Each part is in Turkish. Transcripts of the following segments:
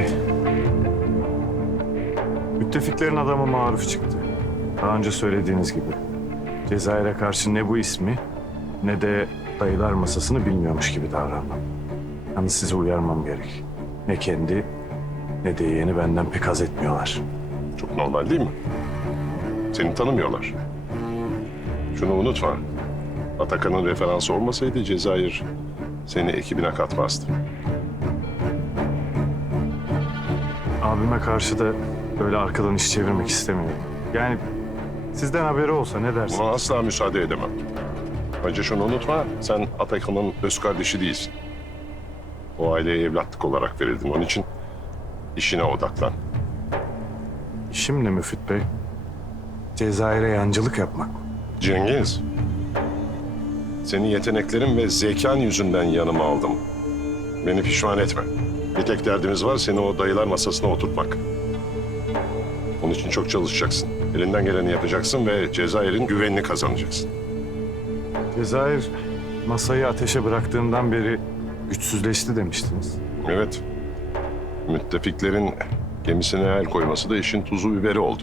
Bey. Müttefiklerin adamı maruf çıktı. Daha önce söylediğiniz gibi. Cezayir'e karşı ne bu ismi ne de dayılar masasını bilmiyormuş gibi davranmam. Yalnız sizi uyarmam gerek. Ne kendi ne de yeğeni benden pek haz etmiyorlar. Çok normal değil mi? Seni tanımıyorlar. Şunu unutma. Atakan'ın referansı olmasaydı Cezayir seni ekibine katmazdı. Abime karşı da böyle arkadan iş çevirmek istemiyorum. Yani sizden haberi olsa ne dersin? Buna asla müsaade edemem. Önce şunu unutma, sen Atakan'ın öz kardeşi değilsin. O aileye evlatlık olarak verildin. Onun için işine odaklan. İşim ne Müfit Bey? Cezayir'e yancılık yapmak. Cengiz, seni yeteneklerin ve zekan yüzünden yanıma aldım. Beni pişman etme. Bir tek derdimiz var, seni o dayılar masasına oturtmak. Onun için çok çalışacaksın. Elinden geleni yapacaksın ve Cezayir'in güvenini kazanacaksın. Cezayir masayı ateşe bıraktığından beri güçsüzleşti demiştiniz. Evet, müttefiklerin gemisine el koyması da işin tuzu biberi oldu.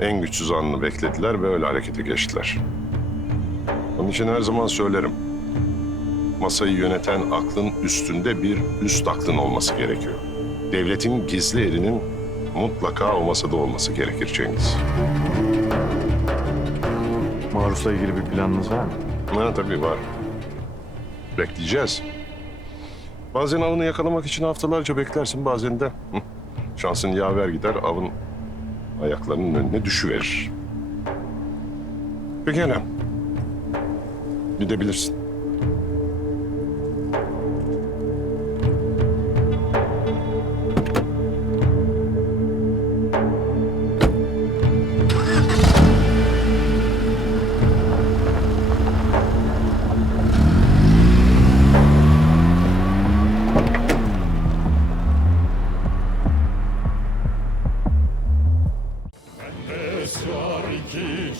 En güçsüz anını beklediler ve öyle harekete geçtiler. Onun için her zaman söylerim. Masayı yöneten aklın üstünde bir üst aklın olması gerekiyor. Devletin gizli elinin mutlaka o masada olması gerekir Cengiz. Maruf'la ilgili bir planınız var mı? Ha, tabii var. Bekleyeceğiz. Bazen avını yakalamak için haftalarca beklersin, bazen de hı, şansın yaver gider, avın ayaklarının önüne düşüverir. Pekala. Gidebilirsin.